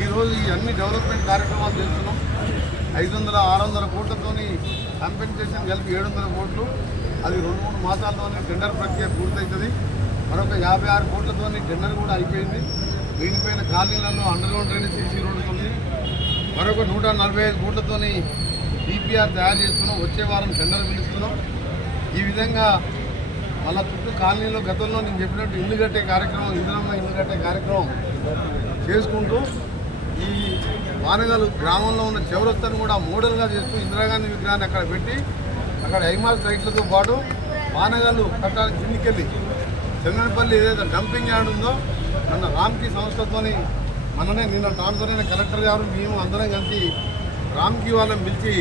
ఈరోజు ఈ అన్ని డెవలప్మెంట్ కార్యక్రమాలు చేస్తున్నాం. 500-600 కోట్లతోని కాంపెన్సేషన్ కలిపి 700 కోట్లు. అది 2-3 మాసాల్లోనే టెండర్ ప్రక్రియ పూర్తవుతుంది. మరొక 56 కోట్లతోని టెండర్ కూడా అయిపోయింది. మిగిలిపోయిన కాలనీలలో అండర్గ్రౌండ్ డ్రైనేజ్ సీసీ రోడ్డు ఉంది. మరొక 145 కోట్లతోని డిపిఆర్ తయారు చేస్తున్నాం. వచ్చే వారం టెండర్ పిలుస్తున్నాం. ఈ విధంగా మళ్ళా చుట్టూ కాలనీలో గతంలో నేను చెప్పినట్టు ఇల్లు కట్టే కార్యక్రమం, ఇందిరమ్మ ఇల్లు కట్టే కార్యక్రమం చేసుకుంటూ ఈ వానగల్ గ్రామంలో ఉన్న చౌరస్తాను కూడా మోడల్గా చేస్తూ ఇందిరాగాంధీ విగ్రహాన్ని అక్కడ పెట్టి అక్కడ ఐమాస్ లైట్లతో పాటు వానగల్ కట్టాలి. కిందికెళ్ళి చెంగనపల్లి ఏదైతే డంపింగ్ యార్డ్ ఉందో మన రామ్కి సంస్థతోని నిన్న ట్రాన్స్ఫర్ అయిన కలెక్టర్ గారు మేము అందరం కలిసి రామ్కి వాళ్ళని పిలిచి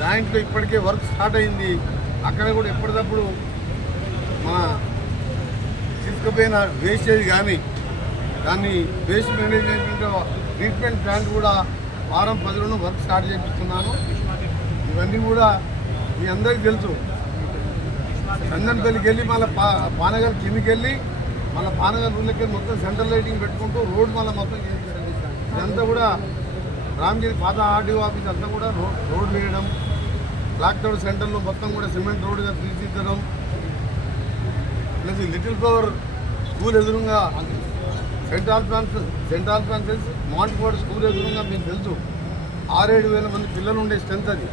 దాంట్లో ఇప్పటికే వర్క్ స్టార్ట్ అయింది. అక్కడ కూడా ఎప్పటికప్పుడు మన తీసుకుపోయిన వేస్టేజ్ కానీ దాన్ని వేస్ట్ మేనేజ్మెంట్ ట్రీట్మెంట్ ప్లాంట్ కూడా వారం 10 రోజులు వర్క్ స్టార్ట్ చేపిస్తున్నాను. ఇవన్నీ కూడా మీ అందరికీ తెలుసు. చందన్పల్లికి వెళ్ళి మళ్ళీ పానగల్ కిందికి వెళ్ళి మళ్ళీ పానగల్ ఊళ్ళకి వెళ్ళి మొత్తం సెంట్రల్ లైటింగ్ పెట్టుకుంటూ రోడ్ మళ్ళీ మొత్తం ఇదంతా కూడా రామగిరి పాత ఆర్డీఓ ఆఫీస్ అంతా కూడా రోడ్ వేయడం, బ్లాక్ టౌన్ సెంటర్లో మొత్తం కూడా సిమెంట్ రోడ్డుగా తీర్చిదిద్దడం, ప్లస్ లిటిల్ ఫ్లవర్ స్కూల్ ఎదురుగా సెంట్ ఆల్ఫాన్సెస్ మాంటిఫోర్డ్ స్కూల్ ఎదురుగా మీకు తెలుసు 6-7 వేల మంది పిల్లలు ఉండే స్ట్రెంత్ అది.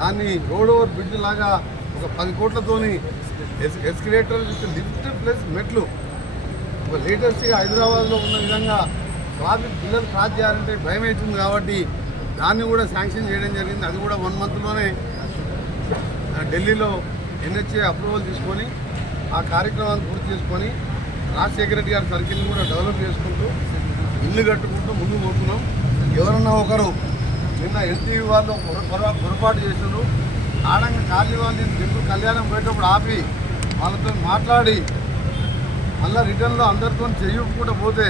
దాన్ని రోడ్ ఓవర్ బ్రిడ్జ్ లాగా ఒక 10 కోట్లతోని ఎస్కలేటర్ విత్ లిఫ్ట్ ప్లస్ మెట్లు ఒక లేటెస్ట్గా హైదరాబాద్లో ఉన్న విధంగా పిల్లలు క్రాస్ చేయాలంటే భయం అవుతుంది కాబట్టి దాన్ని కూడా శాంక్షన్ చేయడం జరిగింది. అది కూడా 1 మంత్లోనే ఢిల్లీలో ఎన్హెచ్ఏ అప్రూవల్ తీసుకొని ఆ కార్యక్రమాన్ని పూర్తి చేసుకొని రాజశేఖర రెడ్డి గారి సర్కిల్ని కూడా డెవలప్ చేసుకుంటూ ఇల్లు కట్టుకుంటూ ముందుకు పోతున్నాం. ఎవరన్నా ఒకరు నిన్న ఎన్టీవీ వాళ్ళు పొరపాటు చేశారు. ఆడంగా కాలనీ వాళ్ళని గుంటూరు కళ్యాణం పోయేటప్పుడు ఆపి వాళ్ళతో మాట్లాడి మళ్ళీ రిటర్న్లో అందరితో చేయకుండా పోతే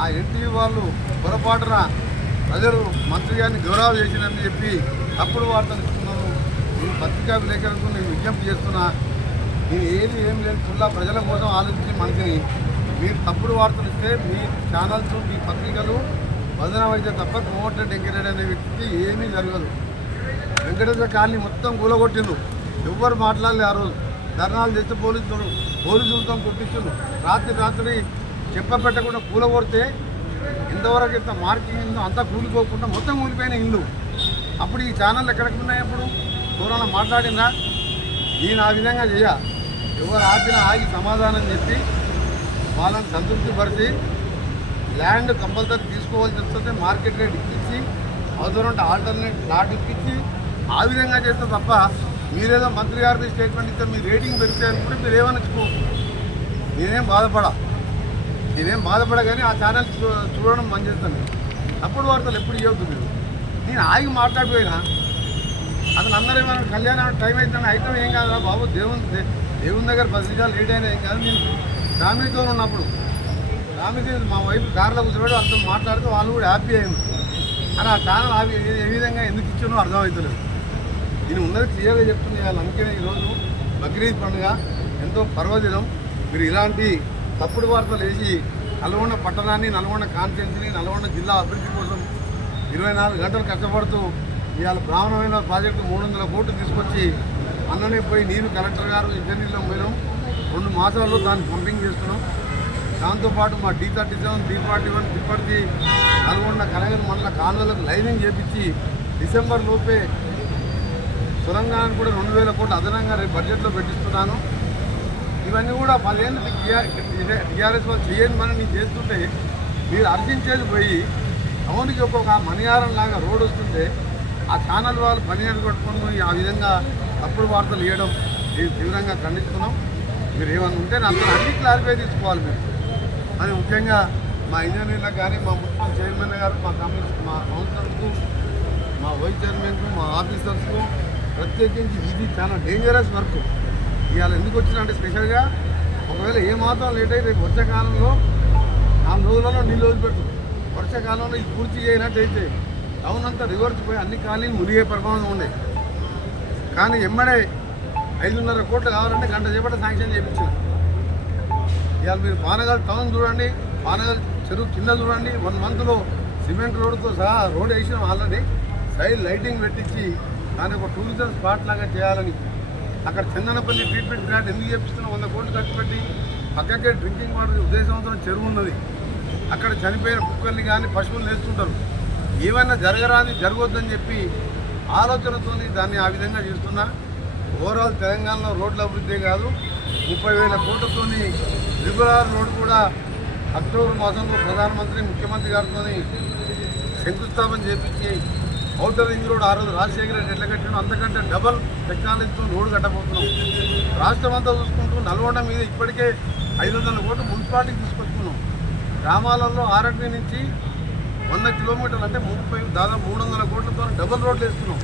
ఆ ఎన్టీవీ వాళ్ళు పొరపాటున ప్రజలు మంత్రి గారిని గౌరవం చేసినని చెప్పి తప్పుడు వార్తలు ఇస్తున్నారు. నేను పత్రికా విలేకరులకు నేను విజ్ఞప్తి చేస్తున్నా, నేను ఏం లేదు ఫుల్లా ప్రజల కోసం ఆలోచించి మనిషిని మీరు తప్పుడు వార్తలు ఇస్తే మీ ఛానల్స్ మీ పత్రికలు బదనాం అయితే తప్ప కోమటిరెడ్డి వెంకటరెడ్డి అనే వ్యక్తికి ఏమీ జరగదు. వెంకటేశ్వర కాలనీ మొత్తం కూలగొట్టిండు. ఎవ్వరు మాట్లాడలే. ఆ రోజు ధర్నాలు చేస్తే పోలీసులతో కొట్టించుండు. రాత్రి చెప్పపెట్టకుండా కూలగొడితే ఎంతవరకు ఇంత మార్కింగ్ ఉందో అంతా కూలిపోకుండా మొత్తం కూలిపోయిన ఇల్లు. అప్పుడు ఈ ఛానల్ ఎక్కడికి ఉన్నాయి? అప్పుడు ఎవరైనా మాట్లాడిందా? నేను ఆ విధంగా ఎవరు ఆపినా ఆగి సమాధానం చెప్పి వాళ్ళని సంతృప్తి పరిచి ల్యాండ్ కంపల్సరీ తీసుకోవాల్సి వస్తే మార్కెట్ రేట్ ఇప్పించి అవసరం ఆల్టర్నేట్ ప్లాట్ ఇప్పించి ఆ విధంగా చేస్తే తప్ప మీరేదో మంత్రి గారికి స్టేట్మెంట్ ఇస్తే మీ రేటింగ్ పెరిగితే అనుకుంటే మీరు ఏమనొచ్చుకో. నేనేం బాధపడ కానీ ఆ ఛానల్ చూడడం మంచి చేస్తాను. తప్పుడు వార్తలు ఎప్పుడు ఇవ్వద్దు మీరు. నేను ఆగి మాట్లాడిపోయినా అతను అందరూ ఏమైనా కళ్యాణం టైం అయితే ఏం కాదు బాబు, దేవుని దగ్గర 10 నిమిషాలు లేట్ అయినా ఏం కాదు. నేను ఫ్యామిలీతో ఉన్నప్పుడు మా వైపు కార్లో కూర్చోబెట్టి వాళ్ళతో మాట్లాడితే వాళ్ళు కూడా హ్యాపీ అయింది. అని ఆ ఛానల్ ఏ విధంగా ఎందుకు ఇచ్చానో అర్థమవుతలేదు. నేను ఉన్నది క్లియర్గా చెప్తుంది. అందుకనే ఈరోజు బక్రీద్ పండుగ ఎంతో పర్వదినం. మీరు ఇలాంటి తప్పుడు వార్తలు వేసి నల్గొండ పట్టణాన్ని, నల్గొండ కాన్స్టిట్యున్సీని, నల్గొండ జిల్లా అభివృద్ధి కోసం 24 గంటలు కష్టపడుతూ ఇవాళ బ్రాహ్మణమైన ప్రాజెక్టు 300 కోట్లు తీసుకొచ్చి అన్ననే పోయి నేను కలెక్టర్ గారు ఇంజనీర్లో పోయినాం. 2 మాసాల్లో దాన్ని పంపింగ్ చేస్తున్నాం. దాంతోపాటు మా D37, D41 తిప్పటి నల్గొండ కనగల్ మండల కాలువలకు లైనింగ్ చేపించి డిసెంబర్ లోపే సొరంగానికి కూడా 2000 కోట్లు అదనంగా రేపు బడ్జెట్లో పెట్టిస్తున్నాను. ఇవన్నీ కూడా 10 ఏళ్ళు టీఆర్ఎస్ వాళ్ళు చేయని మనం నేను చేస్తుంటే మీరు అర్జించేది పోయి టౌన్కి ఒక్కొక్క మణిహారం లాగా రోడ్ వస్తుంటే ఆ ఛానల్ వాళ్ళు పనిహారం కొట్టుకొని ఆ విధంగా తప్పుడు వార్తలు ఇవ్వడం మేము తీవ్రంగా ఖండిస్తున్నాం. మీరు ఏమన్నా ఉంటే నాకు అన్ని క్లారిఫై తీసుకోవాలి మీరు. అది ముఖ్యంగా మా ఇంజనీర్లకు కానీ, మా మున్సిపల్ చైర్మన్ గారు, మా కౌన్సిలర్స్కు, మా వైస్ చైర్మన్కు, మా ఆఫీసర్స్కు ప్రత్యేకించి ఇది చాలా డేంజరస్ వర్క్. ఇవాళ ఎందుకు వచ్చిందంటే స్పెషల్గా ఒకవేళ ఏమాత్రం లేట్ అయితే రేపు వర్షాకాలంలో 4 రోజులలో నీళ్ళు వదిలిపెట్టు. వర్షాకాలంలో ఇది పూర్తి చేయనట్టయితే టౌన్ అంతా రివర్స్ పోయి అన్ని కాలనీలు మునిగే పరిమాణం ఉండే. కానీ ఎమ్మడే 5.5 కోట్లు కావాలంటే గంట చేపట్ట శాంక్షన్ చేయించిన. ఇవాళ మీరు పానగల్ టౌన్ చూడండి, పానగల్ చెరువు కింద చూడండి, 1 మంత్లో సిమెంట్ రోడ్డుతో సహా రోడ్ వేసినాం ఆల్రెడీ. సైడ్ లైటింగ్ పెట్టించి దాన్ని ఒక టూరిజం స్పాట్ లాగా చేయాలని అక్కడ చందనపల్లి ట్రీట్మెంట్ ప్లాంట్ ఎందుకు చేపిస్తున్నాం 100 కోట్లు ఖర్చు పెట్టి. పక్కకే డ్రింకింగ్ వాటర్ ఉదయసముద్రం చెరువు ఉన్నది. అక్కడ చనిపోయిన కుక్కల్ని కానీ పశువులు వేస్తుంటారు. ఏమైనా జరగొద్దని చెప్పి ఆలోచనతో దాన్ని ఆ విధంగా చేస్తున్నా. ఓవరాల్ తెలంగాణలో రోడ్ల అభివృద్ధి కాదు, 30,000 కోట్లతో రిగులర్ రోడ్డు కూడా అక్టోబర్ మాసంలో ప్రధానమంత్రి ముఖ్యమంత్రి గారితో శంకుస్థాపన చేపించి ఔటర్ రింగ్ రోడ్ ఆ రోజు రాజశేఖర రెడ్డి ఎట్లా కట్టినాం అంతకంటే డబల్ టెక్నాలజీతో రోడ్డు కట్టబోతున్నాం. రాష్ట్రం అంతా చూసుకుంటూ నల్గొండ మీద ఇప్పటికే 500 కోట్లు మున్సిపాలిటీకి తీసుకొచ్చుకున్నాం. గ్రామాలలో ఆర్ఎండ్బి నుంచి 100 కిలోమీటర్లు అంటే దాదాపు 300 కోట్లతో డబల్ రోడ్లు వేస్తున్నాం.